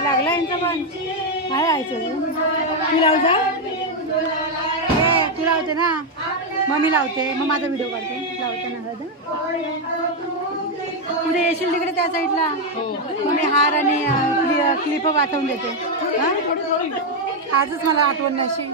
लागला यांचा पण. काय राहायचं तू लाव जा तू लावते ना? मग मी लावते. मग माझा व्हिडिओ काढते. लावते ना हळद त्या साईडला. मी हार आणि क्लिप पाठवून देते. हा? आजच मला आठवण नाही अशी.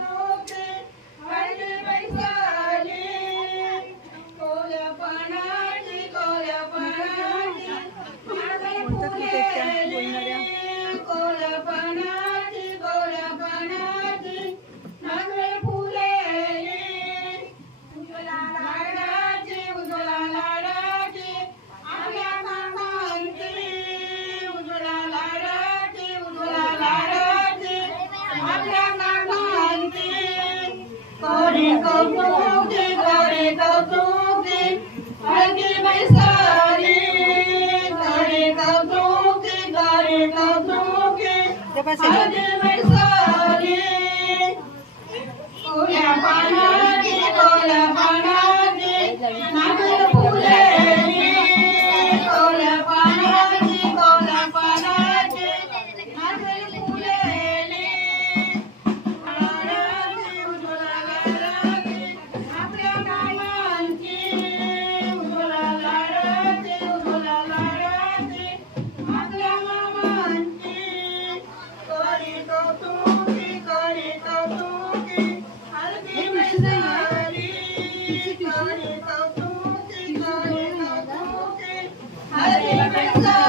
Te pasé. Hare Krishna.